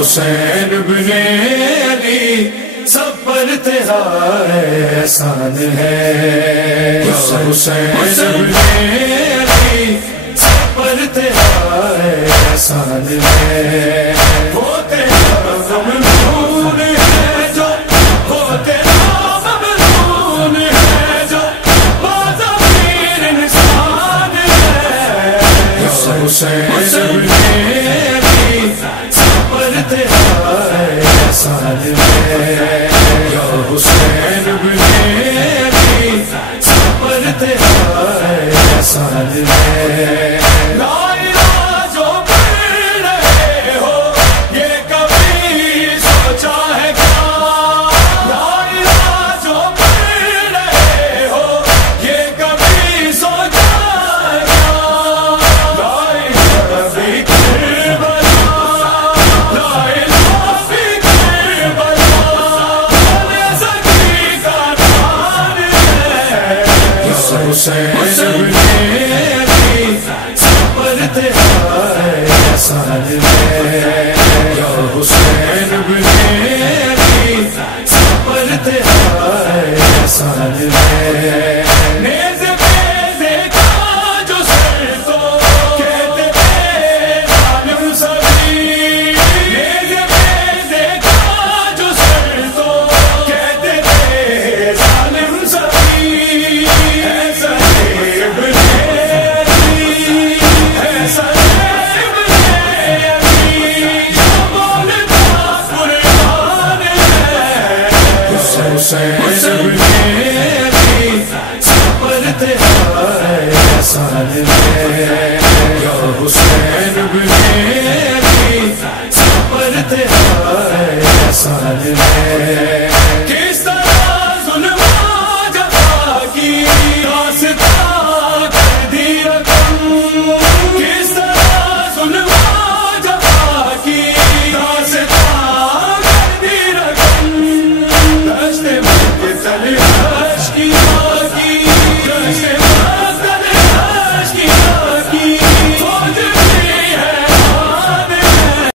حسین ابن علی سب پر تیرا احسان ہے، حسین ابن علی سب پر تیرا احسان ہے، وہ تیرا ممنون ہے جو، وہ تیرا ممنون ہے جو بازمیر انسان ہے، حسین ابن علی سب پر تیرا احسان ہے، یا حسین ابن علی سب پر تیرا احسان ہے، لا الہ جو پڑھ رہے ہو یہ کبھی سوچا ہے کیا، لا الہ جو پڑھ رہے ہو یہ کبھی سوچا ہے کیا، لا الہ بھی کربلا، لا الہ بھی کربلا، بولے زکی کا نام ہے، حسین ابن علی سب پر تیرا احسان ہے، یا حسین ابن علی سب پر تیرا احسان ہے، نیز پہ دیکھا جو سر تو کہتے تھے ظالم سبھی، نیز پہ دیکھا جو سر تو کہتے تھے ظالم سبھی، ایسا ابن علی، ایسا ابن علی جو بولتا قرآن ہے، حسین ابن علی سب پر تیرا احسان ہے، یا حسین ابن علی سب پر تیرا احسان ہے۔